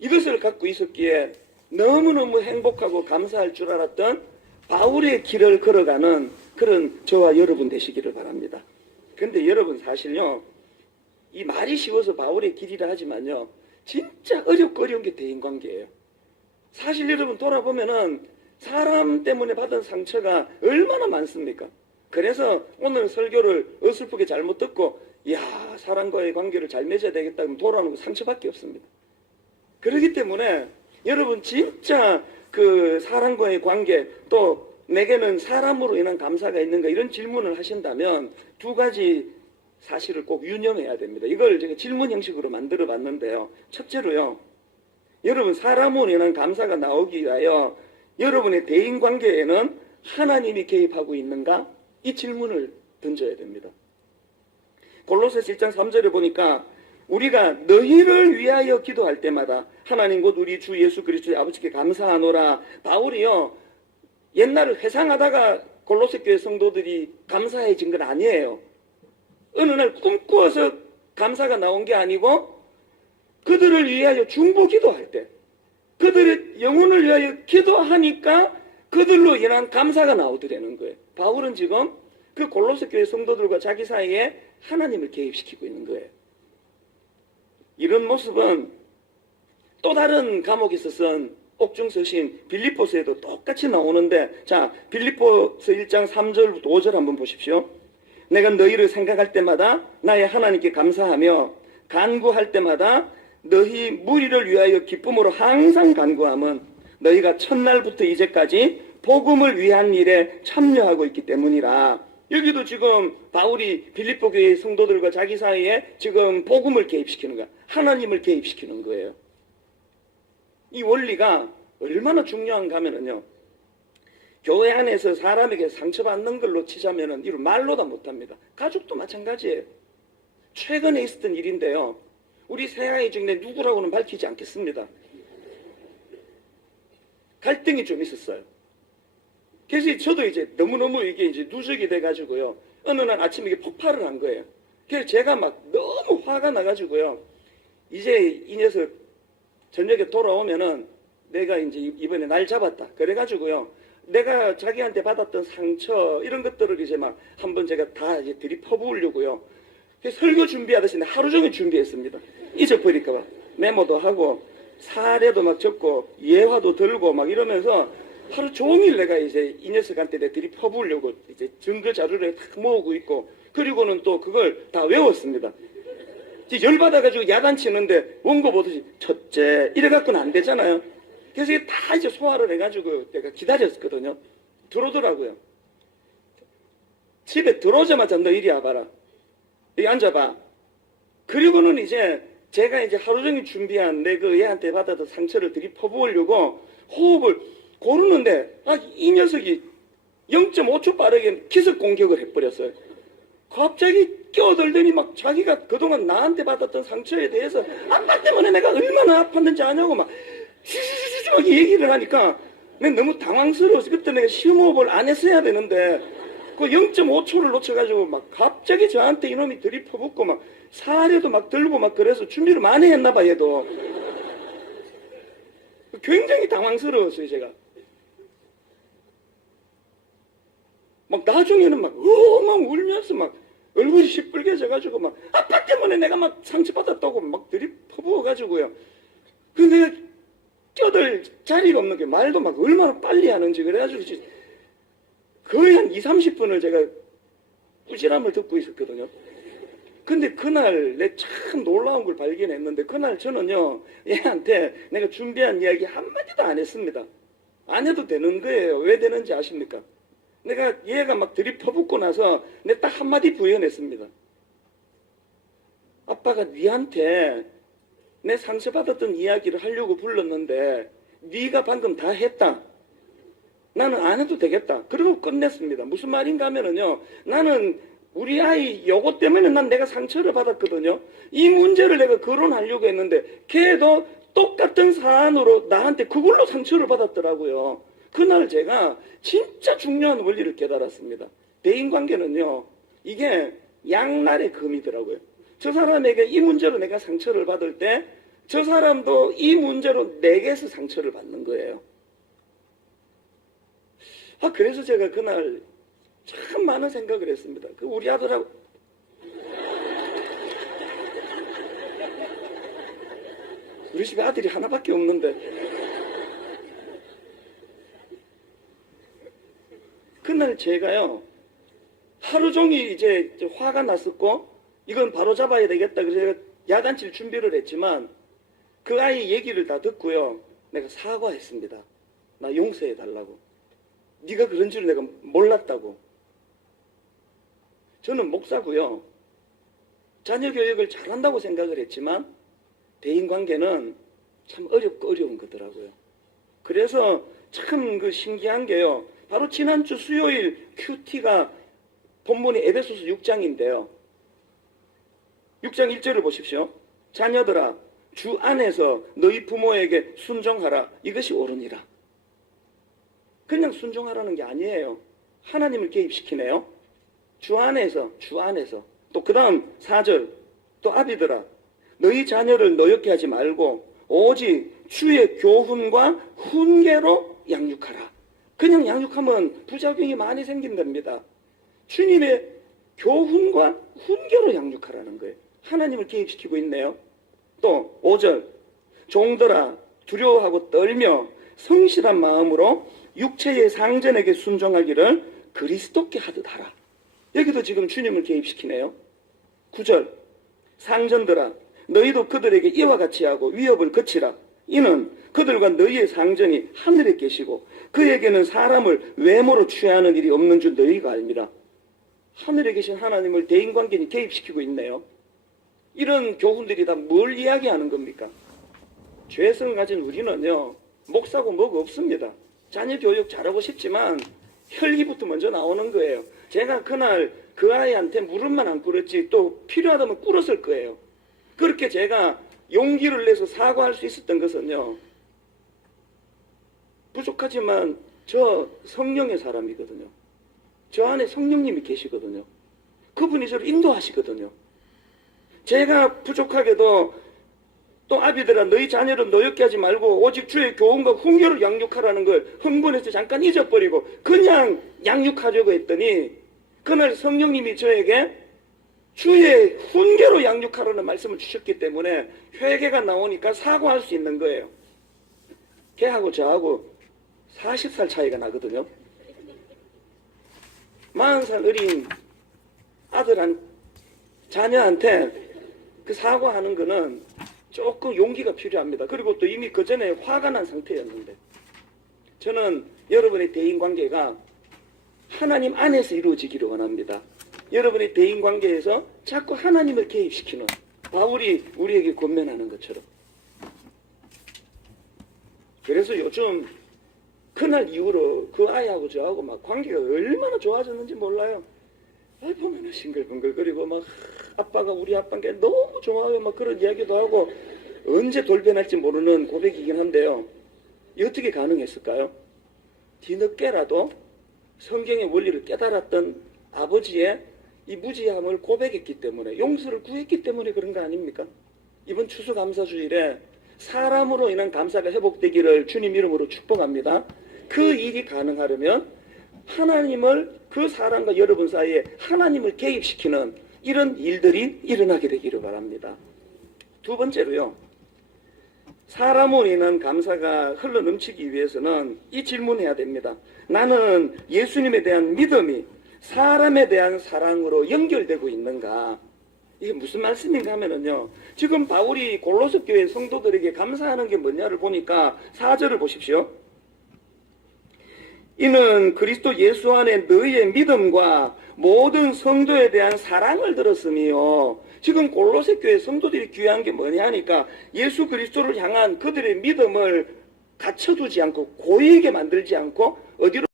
이것을 갖고 있었기에 너무너무 행복하고 감사할 줄 알았던 바울의 길을 걸어가는 그런 저와 여러분 되시기를 바랍니다. 그런데 여러분 사실요, 이 말이 쉬워서 바울의 길이라 하지만요, 진짜 어렵고 어려운 게 대인관계예요. 사실 여러분 돌아보면은 사람 때문에 받은 상처가 얼마나 많습니까? 그래서 오늘 설교를 어설프게 잘못 듣고 야, 사람과의 관계를 잘 맺어야 되겠다 그러면 돌아오는 거 상처밖에 없습니다. 그렇기 때문에 여러분 진짜 그 사람과의 관계, 또 내게는 사람으로 인한 감사가 있는가, 이런 질문을 하신다면 두 가지 사실을 꼭 유념해야 됩니다. 이걸 제가 질문 형식으로 만들어 봤는데요. 첫째로요, 여러분 사람으로 인한 감사가 나오기 위하여 여러분의 대인관계에는 하나님이 개입하고 있는가? 이 질문을 던져야 됩니다. 골로새서 1장 3절에 보니까 우리가 너희를 위하여 기도할 때마다 하나님 곧 우리 주 예수 그리스도의 아버지께 감사하노라. 바울이요, 옛날을 회상하다가 골로새 교회 성도들이 감사해진 건 아니에요. 어느 날 꿈꾸어서 감사가 나온 게 아니고 그들을 위하여 중보 기도할 때, 그들의 영혼을 위하여 기도하니까 그들로 인한 감사가 나오더라는 거예요. 바울은 지금 그 골로새 교회 성도들과 자기 사이에 하나님을 개입시키고 있는 거예요. 이런 모습은 또 다른 감옥에서 쓴 옥중서신 빌립보서에도 똑같이 나오는데, 자, 빌립보서 1장 3절부터 5절 한번 보십시오. 내가 너희를 생각할 때마다 나의 하나님께 감사하며 간구할 때마다 너희 무리를 위하여 기쁨으로 항상 간구함은 너희가 첫날부터 이제까지 복음을 위한 일에 참여하고 있기 때문이라. 여기도 지금 바울이 빌립보 교회 성도들과 자기 사이에 지금 복음을 개입시키는 거야. 하나님을 개입시키는 거예요. 이 원리가 얼마나 중요한가 하면은요, 교회 안에서 사람에게 상처받는 걸로 치자면은 이걸 말로다 못합니다. 가족도 마찬가지예요. 최근에 있었던 일인데요, 우리 새아이 중에 누구라고는 밝히지 않겠습니다. 갈등이 좀 있었어요. 그래서 저도 이제 너무너무 이게 이제 누적이 돼가지고요, 어느 날 아침에 이게 폭발을 한 거예요. 그래서 제가 막 너무 화가 나가지고요, 이제 이 녀석 저녁에 돌아오면은 내가 이제 이번에 날 잡았다. 그래가지고요, 내가 자기한테 받았던 상처, 이런 것들을 이제 막 한번 제가 다 이제 들이퍼부으려고요. 그래서 설교 준비하듯이 하루 종일 준비했습니다. 잊어버릴까봐. 메모도 하고, 사례도 막 적고, 예화도 들고 막 이러면서 하루 종일 내가 이제 이 녀석한테 내 들이퍼부으려고 이제 증거 자료를 탁 모으고 있고, 그리고는 또 그걸 다 외웠습니다. 열받아가지고 야단치는데 원고 보듯이 첫째 이래갖고는 안 되잖아요. 그래서 이게 다 이제 소화를 해가지고 내가 기다렸거든요. 들어오더라고요. 집에 들어오자마자 너 이리 와봐라. 여기 앉아봐. 그리고는 이제 제가 이제 하루 종일 준비한 내 그 얘한테 받았던 상처를 들이퍼부으려고 호흡을 고르는데, 이 녀석이 0.5초 빠르게 기습 공격을 해버렸어요. 갑자기 끼어들더니 막 자기가 그동안 나한테 받았던 상처에 대해서 아빠 때문에 내가 얼마나 아팠는지 아냐고 막 슈슈슈슈 막 얘기를 하니까 내가 너무 당황스러워서, 그때 내가 심호흡을 안 했어야 되는데 그 0.5초를 놓쳐가지고 막 갑자기 저한테 이놈이 들이퍼붓고 막 사례도 막 들고 막 그래서 준비를 많이 했나봐. 얘도 굉장히 당황스러웠어요. 제가 막 나중에는 막 울면서 막 얼굴이 시뻘개져가지고 막 아빠 때문에 내가 막 상처받았다고 막 들이퍼부어가지고요. 그 내가 껴들 자리가 없는 게, 말도 막 얼마나 빨리 하는지. 그래가지고 거의 한 20-30분을 제가 꾸지람을 듣고 있었거든요. 근데 그날 내 참 놀라운 걸 발견했는데, 그날 저는요, 얘한테 내가 준비한 이야기 한마디도 안 했습니다. 안 해도 되는 거예요. 왜 되는지 아십니까? 내가 얘가 막 들이퍼붓고 나서 내가 딱 한마디 부연했습니다. 아빠가 니한테 내 상처받았던 이야기를 하려고 불렀는데 네가 방금 다 했다. 나는 안 해도 되겠다. 그러고 끝냈습니다. 무슨 말인가 하면은요, 나는 우리 아이 요거 때문에 난 내가 상처를 받았거든요. 이 문제를 내가 거론하려고 했는데 걔도 똑같은 사안으로 나한테 그걸로 상처를 받았더라고요. 그날 제가 진짜 중요한 원리를 깨달았습니다. 대인관계는요, 이게 양날의 금이더라고요. 저 사람에게 이 문제로 내가 상처를 받을 때 저 사람도 이 문제로 내게서 상처를 받는 거예요. 그래서 제가 그날 참 많은 생각을 했습니다. 우리 아들하고 우리 집에 아들이 하나밖에 없는데 그날 제가요 하루 종일 이제 화가 났었고 이건 바로 잡아야 되겠다 그래서 제가 야단칠 준비를 했지만 그 아이 얘기를 다 듣고요 내가 사과했습니다. 나 용서해 달라고. 네가 그런 줄 내가 몰랐다고. 저는 목사고요 자녀 교육을 잘한다고 생각을 했지만 대인관계는 참 어렵고 어려운 거더라고요. 그래서 참 그 신기한 게요 바로 지난주 수요일 큐티가 본문이 에베소서 6장인데요 6장 1절을 보십시오. 자녀들아 주 안에서 너희 부모에게 순종하라. 이것이 옳으니라. 그냥 순종하라는 게 아니에요. 하나님을 개입시키네요. 주 안에서 또 그 다음 4절 또 아비들아 너희 자녀를 노엽게 하지 말고 오직 주의 교훈과 훈계로 양육하라. 그냥 양육하면 부작용이 많이 생긴답니다. 주님의 교훈과 훈계로 양육하라는 거예요. 하나님을 개입시키고 있네요. 또 5절 종들아 두려워하고 떨며 성실한 마음으로 육체의 상전에게 순종하기를 그리스도께 하듯 하라. 여기도 지금 주님을 개입시키네요. 9절 상전들아 너희도 그들에게 이와 같이 하고 위협을 거치라. 이는 그들과 너희의 상전이 하늘에 계시고 그에게는 사람을 외모로 취하는 일이 없는 줄 너희가 알미라. 하늘에 계신 하나님을 대인관계に개입시키고 있네요. 이런 교훈들이 다 뭘 이야기하는 겁니까? 죄성 가진 우리는요 목사고 뭐고 없습니다. 자녀 교육 잘하고 싶지만 혈기부터 먼저 나오는 거예요. 제가 그날 그 아이한테 무릎만 안 꿇었지 또 필요하다면 꿇었을 거예요. 그렇게 제가 용기를 내서 사과할 수 있었던 것은요 부족하지만 저 성령의 사람이거든요. 저 안에 성령님이 계시거든요. 그분이 저를 인도하시거든요. 제가 부족하게도 또 아비들아 너희 자녀를 노엽게 하지 말고 오직 주의 교훈과 훈계로 양육하라는 걸 흥분해서 잠깐 잊어버리고 그냥 양육하려고 했더니 그날 성령님이 저에게 주의 훈계로 양육하라는 말씀을 주셨기 때문에 회개가 나오니까 사과할 수 있는 거예요. 걔하고 저하고 40살 차이가 나거든요. 40살 어린 자녀한테 그 사과하는 거는 조금 용기가 필요합니다. 그리고 또 이미 그 전에 화가 난 상태였는데 저는 여러분의 대인관계가 하나님 안에서 이루어지기를 원합니다. 여러분의 대인관계에서 자꾸 하나님을 개입시키는 바울이 우리에게 권면하는 것처럼. 그래서 요즘 그날 이후로 그 아이하고 저하고 막 관계가 얼마나 좋아졌는지 몰라요. 보면은 싱글벙글거리고 막 아빠가 우리 아빠께 너무 좋아요 막 그런 이야기도 하고 언제 돌변할지 모르는 고백이긴 한데요. 이 어떻게 가능했을까요? 뒤늦게라도 성경의 원리를 깨달았던 아버지의 이 무지함을 고백했기 때문에 용서를 구했기 때문에 그런 거 아닙니까? 이번 추수감사주일에 사람으로 인한 감사가 회복되기를 주님 이름으로 축복합니다. 그 일이 가능하려면 하나님을 그 사람과 여러분 사이에 하나님을 개입시키는 이런 일들이 일어나게 되기를 바랍니다. 두 번째로요. 사람으로 인한 감사가 흘러넘치기 위해서는 이 질문해야 됩니다. 나는 예수님에 대한 믿음이 사람에 대한 사랑으로 연결되고 있는가? 이게 무슨 말씀인가 하면은요. 지금 바울이 골로새 교회 성도들에게 감사하는 게 뭐냐를 보니까 4절을 보십시오. 이는 그리스도 예수 안에 너희의 믿음과 모든 성도에 대한 사랑을 들었으며 지금 골로새 교회 성도들이 귀한 게 뭐냐 하니까 예수 그리스도를 향한 그들의 믿음을 갖춰두지 않고 고이게 만들지 않고 어디로